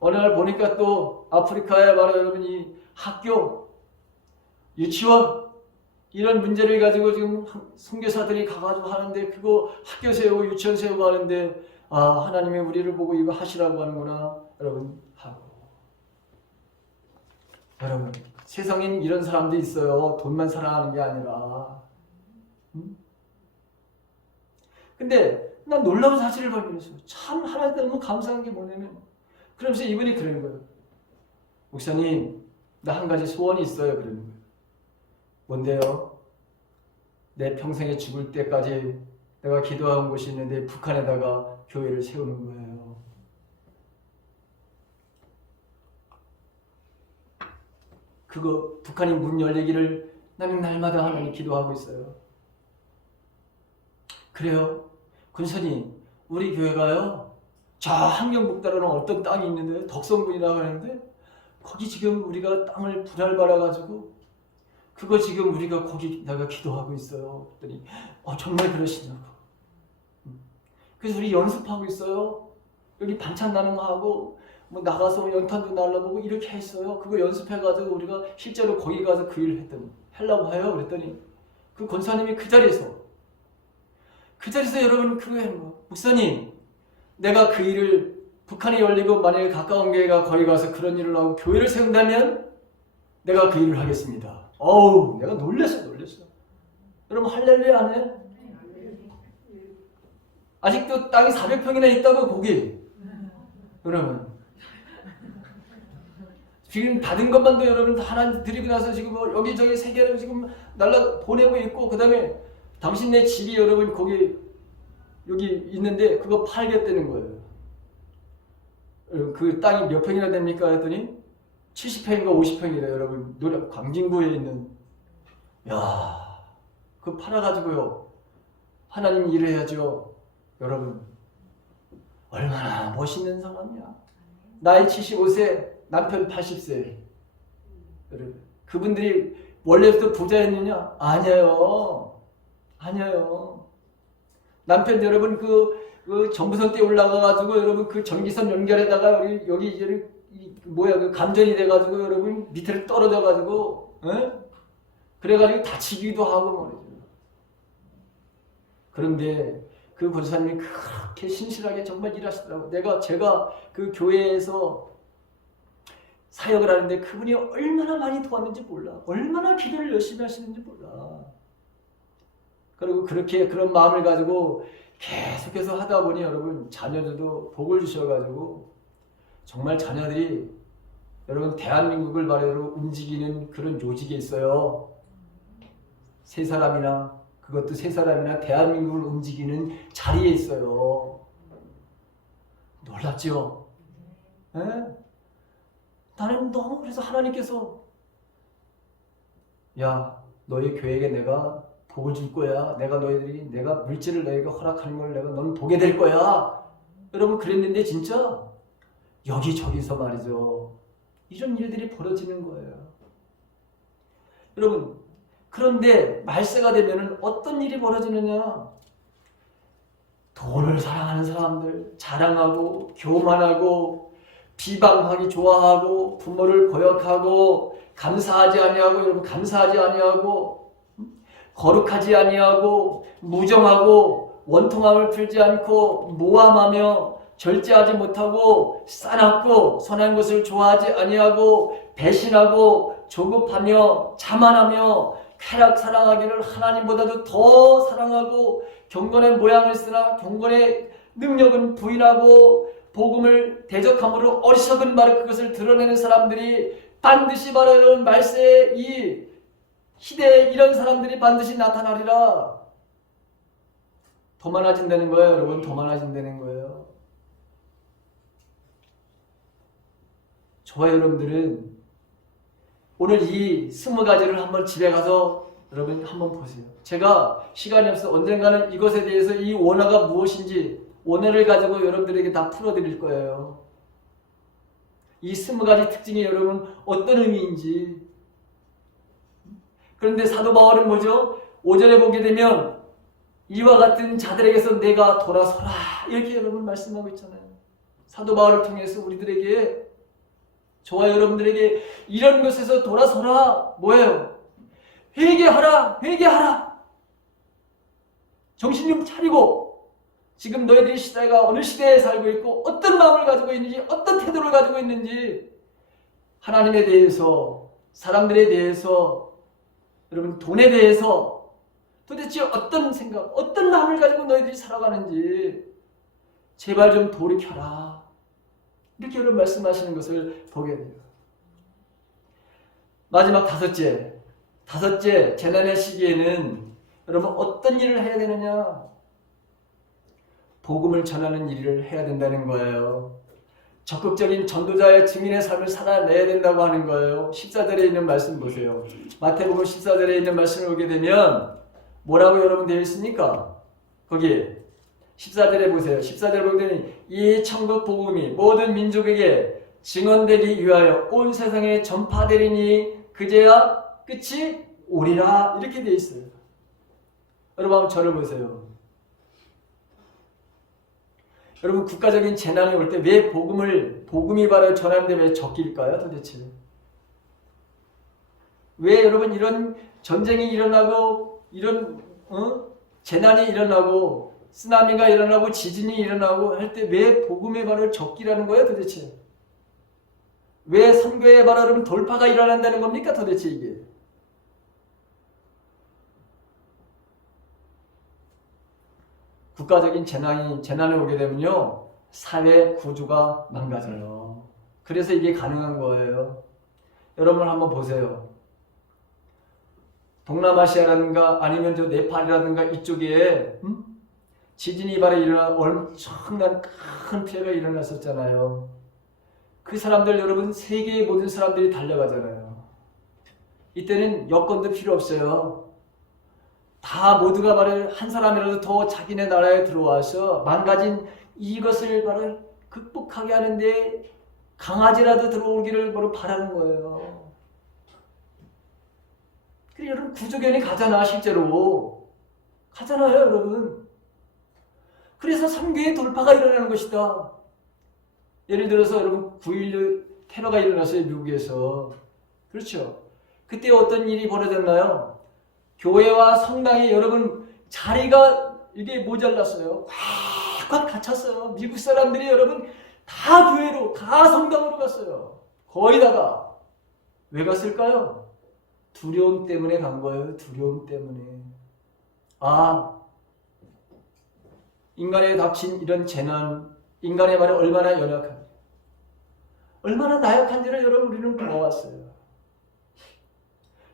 어느 날 보니까 또 아프리카에 바로 여러분 이 학교 유치원 이런 문제를 가지고 지금 선교사들이 가가지고 하는데 그거 학교 세우고 유치원 세우고 하는데 하나님이 우리를 보고 이거 하시라고 하는구나 여러분 하고 여러분 세상엔 이런 사람도 있어요. 돈만 사랑하는 게 아니라 근데 난 놀라운 사실을 발견했어요. 참 하나님께 너무 감사한 게 뭐냐면 그러면서 이분이 그러는 거예요. 목사님 나 한 가지 소원이 있어요. 그러는 거예요. 뭔데요? 내 평생에 죽을 때까지 내가 기도한 곳이 있는데 북한에다가 교회를 세우는 거예요. 그거 북한이 문 열리기를 나는 날마다 하나님 기도하고 있어요. 그래요? 군선이 우리 교회가요 저 함경북도라는 어떤 땅이 있는데 덕성군이라고 하는데 거기 지금 우리가 땅을 분할받아가지고 그거 지금 우리가 거기다가 기도하고 있어요. 그랬더니 정말 그러시냐고. 그래서 우리 연습하고 있어요. 여기 반찬 나는 거 하고 뭐 나가서 연탄도 날라보고 이렇게 했어요. 그거 연습해가지고 우리가 실제로 거기 가서 그 일을 하려고 해요. 그랬더니 그 권사님이 그 자리에서 여러분 그거 하는 거. 목사님 내가 그 일을 북한이 열리고 만약에 가까운 교회가 거기 가서 그런 일을 하고 교회를 세운다면 내가 그 일을 하겠습니다. 내가 놀랬어. 여러분 할렐루야 안 해? 아직도 땅이 400평이나 있다고 거기. 여러분 지금 받은 것만도 여러분 다 하나님 드리고 나서 지금 여기저기 세계를 지금 날라 보내고 있고 그 다음에 당신네 집이 여러분 거기 여기 있는데 그거 팔겠다는 거예요. 그 땅이 몇 평이나 됩니까? 했더니 70평인가 50평이래요. 여러분 노력 광진구에 있는 그거 팔아가지고요 하나님 일해야죠. 여러분 얼마나 멋있는 사람이야. 나이 75세 남편 80세 여러분 그분들이 원래부터 부자였느냐? 아니에요. 남편 여러분 그 정부선 때 올라가가지고 여러분 그 전기선 연결에다가 여기 그 감전이 돼가지고 여러분 밑으로 떨어져가지고 그래가지고 다치기도 하고 말이죠. 그런데 그 권사님이 그렇게 신실하게 정말 일하시더라고요. 제가 그 교회에서 사역을 하는데 그분이 얼마나 많이 도왔는지 몰라. 얼마나 기도를 열심히 하시는지 몰라. 그리고 그렇게 그런 마음을 가지고 계속해서 하다 보니 여러분 자녀들도 복을 주셔가지고 정말 자녀들이 여러분 대한민국을 바로 움직이는 그런 요직에 있어요. 세 사람이나 대한민국을 움직이는 자리에 있어요. 놀랍죠? 나는 너무 그래서 하나님께서 야, 너희 교회에게 내가 복을 줄 거야. 내가 물질을 너희에게 허락하는 걸 내가 넌 보게 될 거야. 여러분 그랬는데 진짜 여기저기서 말이죠. 이런 일들이 벌어지는 거예요. 여러분 그런데 말세가 되면은 어떤 일이 벌어지느냐? 돈을 사랑하는 사람들, 자랑하고 교만하고 비방하기 좋아하고 부모를 거역하고 감사하지 아니하고 여러분 감사하지 아니하고 거룩하지 아니하고 무정하고 원통함을 풀지 않고 모함하며 절제하지 못하고 싸납고 선한 것을 좋아하지 아니하고 배신하고 조급하며 자만하며 쾌락 사랑하기를 하나님보다도 더 사랑하고 경건의 모양을 쓰나 경건의 능력은 부인하고 복음을 대적함으로 어리석은 말을 그것을 드러내는 사람들이 반드시 바로 이런 말세의 이 시대에 이런 사람들이 반드시 나타나리라. 더 많아진다는 거예요. 여러분 더 많아진다는 거예요. 저와 여러분들은 오늘 이 20가지를 한번 집에 가서 여러분 한번 보세요. 제가 시간이 없어서 언젠가는 이것에 대해서 이 원어가 무엇인지 원어를 가지고 여러분들에게 다 풀어드릴 거예요. 이 20가지 특징이 여러분 어떤 의미인지. 그런데 사도 바울은 뭐죠? 5절에 보게 되면 이와 같은 자들에게서 내가 돌아서라 이렇게 여러분 말씀하고 있잖아요. 사도 바울을 통해서 우리들에게 저와 여러분들에게 이런 것에서 돌아서라. 뭐예요? 회개하라. 회개하라. 정신 좀 차리고 지금 너희들의 시대가 어느 시대에 살고 있고 어떤 마음을 가지고 있는지 어떤 태도를 가지고 있는지 하나님에 대해서 사람들에 대해서 여러분 돈에 대해서 도대체 어떤 생각 어떤 마음을 가지고 너희들이 살아가는지 제발 좀 돌이켜라. 이렇게 여러분 말씀하시는 것을 보게 돼요. 마지막 다섯째 재난의 시기에는 여러분 어떤 일을 해야 되느냐? 복음을 전하는 일을 해야 된다는 거예요. 적극적인 전도자의 증인의 삶을 살아내야 된다고 하는 거예요. 14절에 있는 말씀 보세요. 마태복음 14절에 있는 말씀을 보게 되면 뭐라고 여러분 되어 있습니까? 거기 14절에 보세요. 14절에 보면 이 천국 복음이 모든 민족에게 증언되기 위하여 온 세상에 전파되리니 그제야 끝이 오리라 이렇게 되어 있어요. 여러분 한번 저를 보세요. 여러분 국가적인 재난이 올 때 왜 복음이 바로 전하는데 왜 적일까요 도대체? 왜 여러분 이런 전쟁이 일어나고 이런 재난이 일어나고 쓰나미가 일어나고 지진이 일어나고 할 때 왜 복음의 발을 적기라는 거예요 도대체? 왜 선교의 발을 여러분 돌파가 일어난다는 겁니까 도대체 이게? 국가적인 재난이 오게 되면요 사회 구조가 망가져요. 그래서 이게 가능한 거예요. 여러분 한번 보세요. 동남아시아라든가 아니면 저 네팔이라든가 이쪽에 지진이 바로 일어나 엄청난 큰 피해가 일어났었잖아요. 그 사람들 여러분 세계의 모든 사람들이 달려가잖아요. 이때는 여권도 필요 없어요. 다 모두가 바로 한 사람이라도 더 자기네 나라에 들어와서 망가진 이것을 바로 극복하게 하는데 강아지라도 들어오기를 바로 바라는 거예요. 그래 여러분 구조견이 가잖아 실제로. 가잖아요 여러분. 그래서 선교의 돌파가 일어나는 것이다. 예를 들어서 여러분 9.16 테러가 일어났어요 미국에서. 그렇죠. 그때 어떤 일이 벌어졌나요? 교회와 성당이 여러분 자리가 이게 모자랐어요. 꽉꽉 갇혔어요. 미국 사람들이 여러분 다 교회로 다 성당으로 갔어요. 거의 다가. 왜 갔을까요? 두려움 때문에 간 거예요. 두려움 때문에. 인간에 닥친 이런 재난, 인간의 말이 얼마나 연약한지, 얼마나 나약한지를 여러분 우리는 보아왔어요.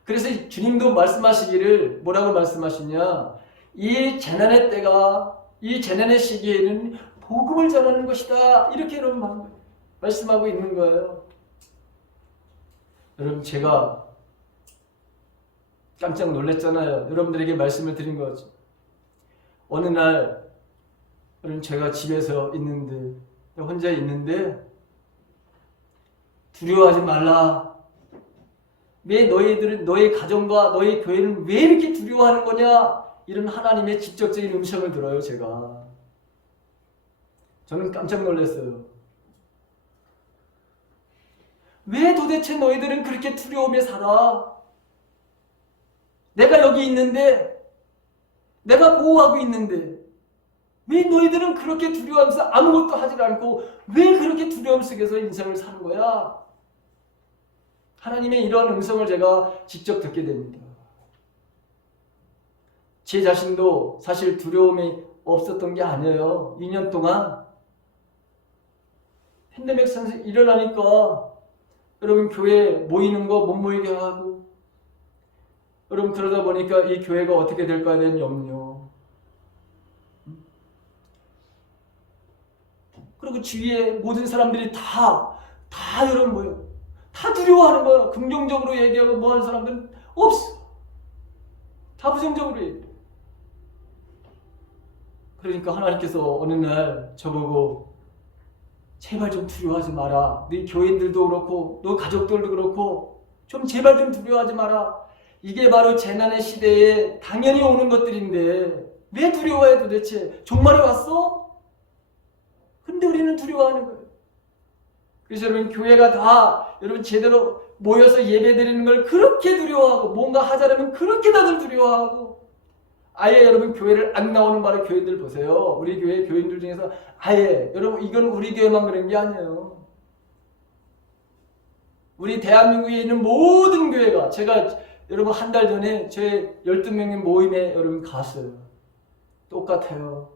그래서 주님도 말씀하시기를 뭐라고 말씀하시냐? 이 재난의 때가 이 재난의 시기에는 복음을 전하는 것이다. 이렇게 여러분 말씀하고 있는 거예요. 여러분 제가 깜짝 놀랐잖아요. 여러분들에게 말씀을 드린 거죠. 어느 날 제가 집에서 있는데 혼자 있는데 두려워하지 말라. 왜 너희들은 너희 가정과 너희 교회는 왜 이렇게 두려워하는 거냐? 이런 하나님의 직접적인 음성을 들어요. 저는 깜짝 놀랐어요. 왜 도대체 너희들은 그렇게 두려움에 살아? 내가 여기 있는데, 내가 보호하고 있는데, 왜 너희들은 그렇게 두려워하면서 아무것도 하지 않고 왜 그렇게 두려움 속에서 인생을 사는 거야? 하나님의 이러한 음성을 제가 직접 듣게 됩니다. 제 자신도 사실 두려움이 없었던 게 아니에요. 2년 동안 팬데믹 선생 일어나니까 여러분 교회 모이는 거 못 모이게 하고 여러분 그러다 보니까 이 교회가 어떻게 될까에 대한 염려. 그리고 주위에 모든 사람들이 다 여러분 뭐예요? 다 두려워하는 거야. 긍정적으로 얘기하고 뭐 하는 사람들은 없어. 다 부정적으로 얘기해. 그러니까 하나님께서 어느 날 저보고 제발 좀 두려워하지 마라. 네 교인들도 그렇고 너 가족들도 그렇고 좀 제발 좀 두려워하지 마라. 이게 바로 재난의 시대에 당연히 오는 것들인데 왜 두려워해 도대체? 종말이 왔어? 근데 우리는 두려워하는 거예요. 그래서 여러분 교회가 다 여러분 제대로 모여서 예배드리는 걸 그렇게 두려워하고 뭔가 하자라면 그렇게 다들 두려워하고 아예 여러분 교회를 안 나오는 바로 교회들 보세요. 우리 교회 교인들 중에서 아예 여러분 이건 우리 교회만 그런 게 아니에요. 우리 대한민국에 있는 모든 교회가 제가 여러분 한 달 전에 제 12명의 모임에 여러분 갔어요. 똑같아요.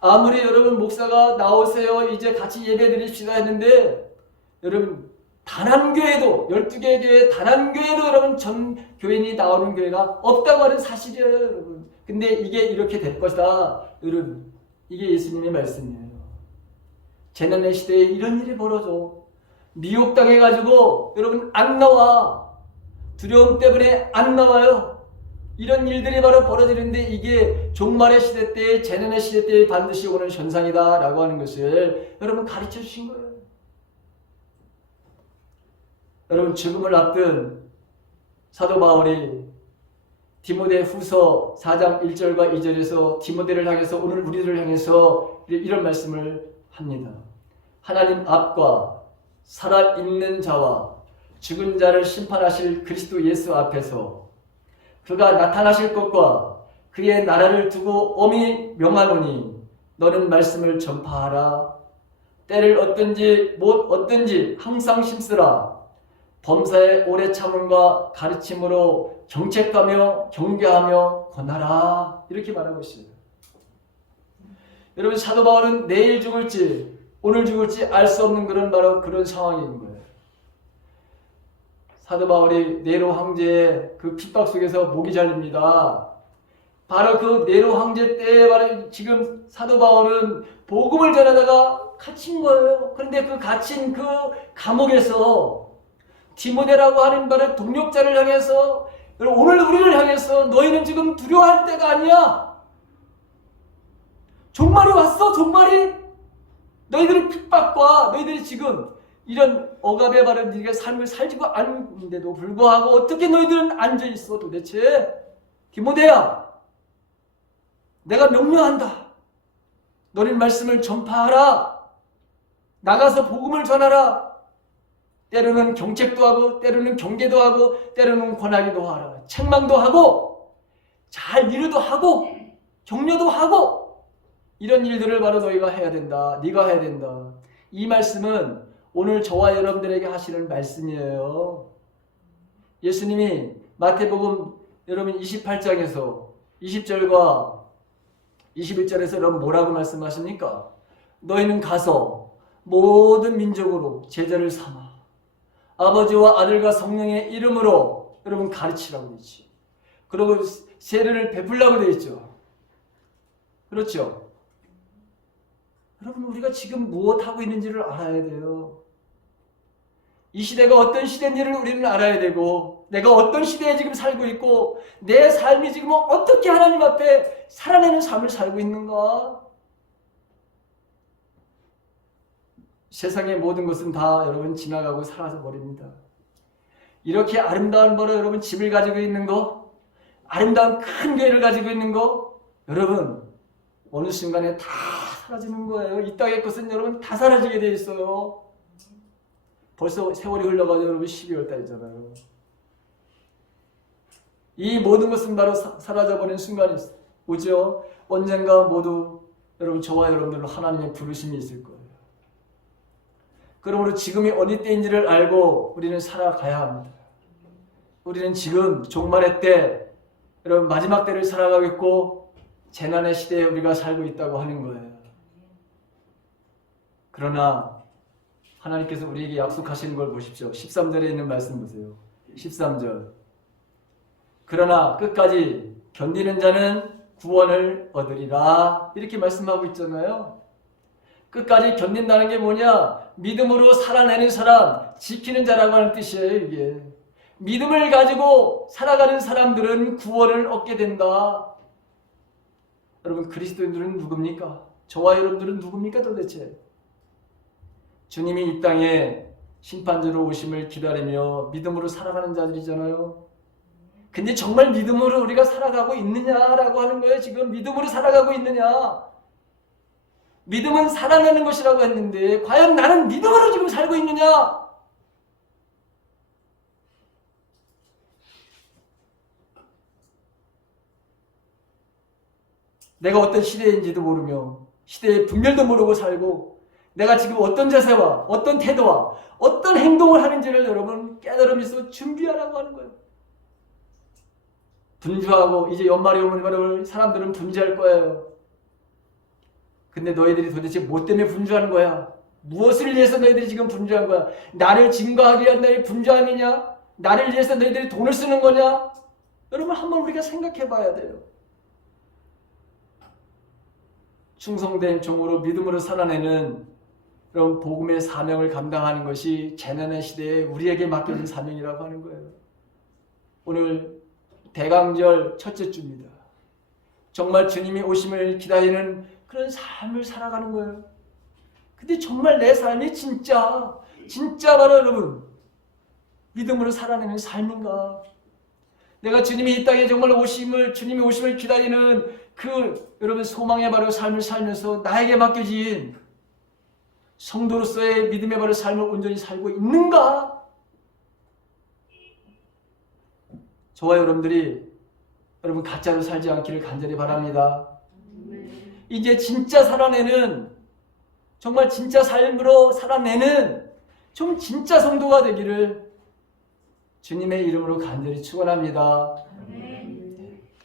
아무리 여러분 목사가 나오세요. 이제 같이 예배 드립시다 했는데 여러분 단 한 교회도 12개 교회 단 한 교회도 여러분 전 교인이 나오는 교회가 없다고 하는 사실이에요. 여러분. 근데 이게 이렇게 될 것이다. 여러분 이게 예수님의 말씀이에요. 재난의 시대에 이런 일이 벌어져. 미혹당해가지고 여러분 안 나와. 두려움 때문에 안 나와요. 이런 일들이 바로 벌어지는데 이게 종말의 시대 때 재난의 시대 때 반드시 오는 현상이다 라고 하는 것을 여러분 가르쳐 주신 거예요. 여러분 죽음을 앞둔 사도 바울이 디모데 후서 4장 1절과 2절에서 디모데를 향해서 오늘 우리들을 향해서 이런 말씀을 합니다. 하나님 앞과 살아있는 자와 죽은 자를 심판하실 그리스도 예수 앞에서 그가 나타나실 것과 그의 나라를 두고 엄히 명하노니 너는 말씀을 전파하라. 때를 얻든지 못 얻든지 항상 힘쓰라. 범사의 오래 참음과 가르침으로 정책하며 경계하며 권하라. 이렇게 말하고 있어요. 여러분 사도 바울은 내일 죽을지 오늘 죽을지 알 수 없는 바로 그런 상황인 거예요. 사도 바울이 네로 황제의 그 핍박 속에서 목이 잘립니다. 바로 그 네로 황제 때 바로 지금 사도 바울은 복음을 전하다가 갇힌 거예요. 그런데 그 갇힌 그 감옥에서 디모데라고 하는 바로 동력자를 향해서 오늘 우리를 향해서 너희는 지금 두려워할 때가 아니야. 종말이 왔어. 종말이. 너희들의 핍박과 너희들이 지금 이런 억압에 바른 네가 삶을 살지도 않는데도 불구하고 어떻게 너희들은 앉아있어 도대체? 디모데야, 내가 명령한다. 너는 말씀을 전파하라. 나가서 복음을 전하라. 때로는 경책도 하고 때로는 경계도 하고 때로는 권하기도 하라. 책망도 하고 잘 위로도 하고 격려도 하고 이런 일들을 바로 너희가 해야 된다. 네가 해야 된다. 이 말씀은 오늘 저와 여러분들에게 하시는 말씀이에요. 예수님이 마태복음 여러분 28장에서 20절과 21절에서 여러분 뭐라고 말씀하십니까? 너희는 가서 모든 민족으로 제자를 삼아 아버지와 아들과 성령의 이름으로 여러분 가르치라고 되어 있지. 그리고 세례를 베풀라고 되어 있죠. 그렇죠? 여러분 우리가 지금 무엇하고 있는지를 알아야 돼요. 이 시대가 어떤 시대인지를 우리는 알아야 되고 내가 어떤 시대에 지금 살고 있고 내 삶이 지금 어떻게 하나님 앞에 살아내는 삶을 살고 있는가. 세상의 모든 것은 다 여러분 지나가고 사라져 버립니다. 이렇게 아름다운 거로 여러분 집을 가지고 있는 거, 아름다운 큰 교회를 가지고 있는 거, 여러분 어느 순간에 다 사라지는 거예요. 이 땅의 것은 여러분 다 사라지게 돼 있어요. 벌써 세월이 흘러가죠. 여러분 12월 달이잖아요. 이 모든 것은 바로 사라져버리는 순간이 오죠. 언젠가 모두 여러분 저와 여러분들로 하나님의 부르심이 있을 거예요. 그러므로 지금이 어느 때인지를 알고 우리는 살아가야 합니다. 우리는 지금 종말의 때, 여러분 마지막 때를 살아가고 있고 재난의 시대에 우리가 살고 있다고 하는 거예요. 그러나 하나님께서 우리에게 약속하시는 걸 보십시오. 13절에 있는 말씀 보세요. 13절. 그러나 끝까지 견디는 자는 구원을 얻으리라. 이렇게 말씀하고 있잖아요. 끝까지 견딘다는 게 뭐냐? 믿음으로 살아내는 사람, 지키는 자라고 하는 뜻이에요. 이게 믿음을 가지고 살아가는 사람들은 구원을 얻게 된다. 여러분 그리스도인들은 누굽니까? 저와 여러분들은 누굽니까 도대체? 주님이 이 땅에 심판자로 오심을 기다리며 믿음으로 살아가는 자들이잖아요. 근데 정말 믿음으로 우리가 살아가고 있느냐라고 하는 거예요. 지금 믿음으로 살아가고 있느냐? 믿음은 살아내는 것이라고 했는데 과연 나는 믿음으로 지금 살고 있느냐? 내가 어떤 시대인지도 모르며 시대의 분별도 모르고 살고 내가 지금 어떤 자세와 어떤 태도와 어떤 행동을 하는지를 여러분 깨달으면서 준비하라고 하는 거예요. 분주하고 이제 연말이 오면 사람들은 분주할 거예요. 근데 너희들이 도대체 뭐 때문에 분주하는 거야? 무엇을 위해서 너희들이 지금 분주한 거야? 나를 증거하기 위한 너희 분주함이냐? 나를 위해서 너희들이 돈을 쓰는 거냐? 여러분 한번 우리가 생각해 봐야 돼요. 충성된 종으로 믿음으로 살아내는 그런 복음의 사명을 감당하는 것이 재난의 시대에 우리에게 맡겨진 사명이라고 하는 거예요. 오늘 대강절 첫째 주입니다. 정말 주님이 오심을 기다리는 그런 삶을 살아가는 거예요. 근데 정말 내 삶이 진짜 바로 여러분 믿음으로 살아내는 삶인가? 내가 주님이 이 땅에 정말 주님이 오심을 기다리는 그 여러분 소망의 바로 삶을 살면서 나에게 맡겨진 성도로서의 믿음의 바로 삶을 온전히 살고 있는가? 저와 여러분들이 여러분 가짜로 살지 않기를 간절히 바랍니다. 이제 진짜 살아내는 정말 진짜 삶으로 살아내는 좀 진짜 성도가 되기를 주님의 이름으로 간절히 축원합니다.